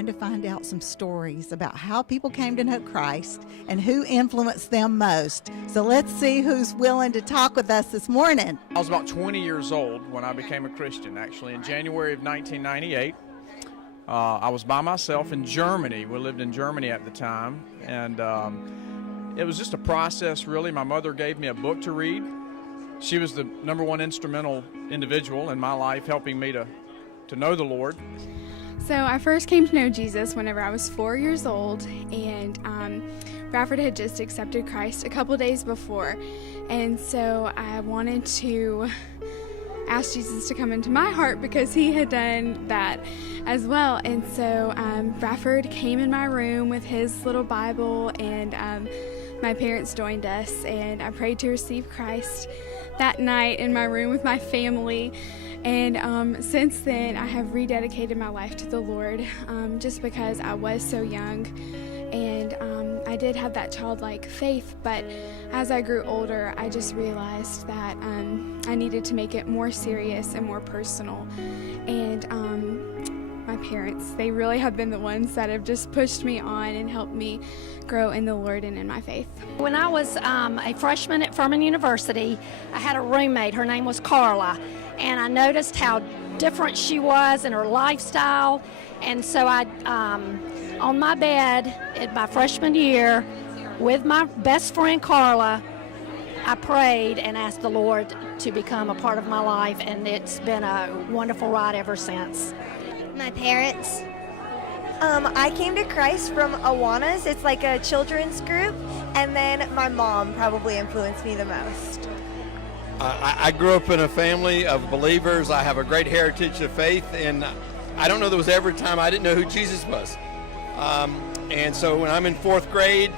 trying to find out some stories about how people came to know Christ and who influenced them most. So let's see who's willing to talk with us this morning. I was about 20 years old when I became a Christian, actually, in January of 1998. I was by myself in Germany. We lived in Germany at the time, and it was just a process, really. My mother gave me a book to read. She was the number one instrumental individual in my life, helping me to know the Lord. So I first came to know Jesus whenever I was 4 years old, and Bradford had just accepted Christ a couple days before, and so I wanted to ask Jesus to come into my heart because he had done that as well. And so Bradford came in my room with his little Bible, and my parents joined us, and I prayed to receive Christ that night in my room with my family. And since then I have rededicated my life to the Lord, just because I was so young, and I did have that childlike faith, but as I grew older I just realized that I needed to make it more serious and more personal. And my parents, they really have been the ones that have just pushed me on and helped me grow in the Lord and in my faith. When I was a freshman at Furman University, I had a roommate. Her name was Carla, and I noticed how different she was in her lifestyle. And so I, on my bed in my freshman year, with my best friend Carla, I prayed and asked the Lord to become a part of my life, and it's been a wonderful ride ever since. My parents. I came to Christ from Awanas. It's like a children's group, and then my mom probably influenced me the most. I grew up in a family of believers. I have a great heritage of faith, and I don't know there was ever a time I didn't know who Jesus was. And so when I'm in fourth grade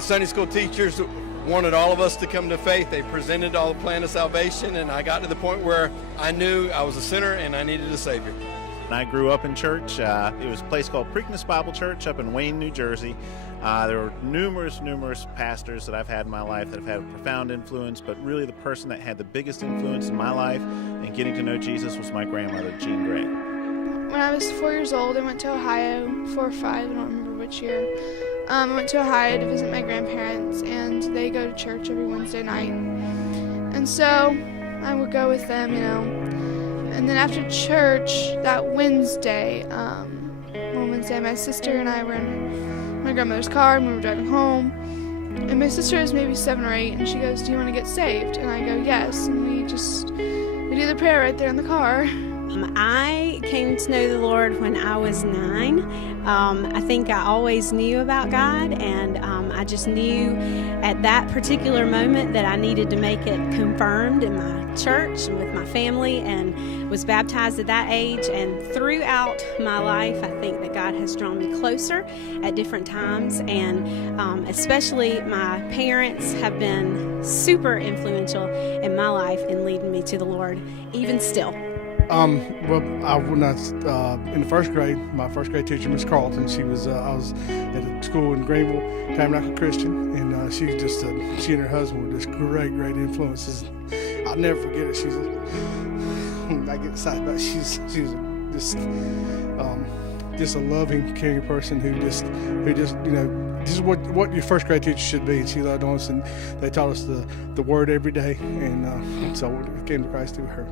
Sunday school teachers wanted all of us to come to faith. They presented all the plan of salvation, and I got to the point where I knew I was a sinner and I needed a Savior. I grew up in church. It was a place called Preakness Bible Church up in Wayne, New Jersey. There were numerous pastors that I've had in my life that have had a profound influence, but really the person that had the biggest influence in my life and getting to know Jesus was my grandmother, Jean Gray. When I was 4 years old, I went to Ohio, 4 or 5, I don't remember which year. I went to Ohio to visit my grandparents, and they go to church every Wednesday night. And so I would go with them, And then after church that Wednesday, one Wednesday, my sister and I were in my grandmother's car, and we were driving home. And my sister is maybe 7 or 8, and she goes, "Do you want to get saved?" And I go, "Yes." And we do the prayer right there in the car. I came to know the Lord when I was 9. I think I always knew about God, and I just knew at that particular moment that I needed to make it confirmed in my church and with my family, and was baptized at that age. And throughout my life, I think that God has drawn me closer at different times, and especially my parents have been super influential in my life in leading me to the Lord, even still. When I was in the first grade, my first grade teacher, Miss Carlton, I was at a school in Greenville, Tabernacle Christian, and she and her husband were just great influences. I'll never forget it. I get excited about it. She's just a loving, caring person who just this is what your first grade teacher should be. And she loved on us, and they taught us the word every day, and so we came to Christ through her.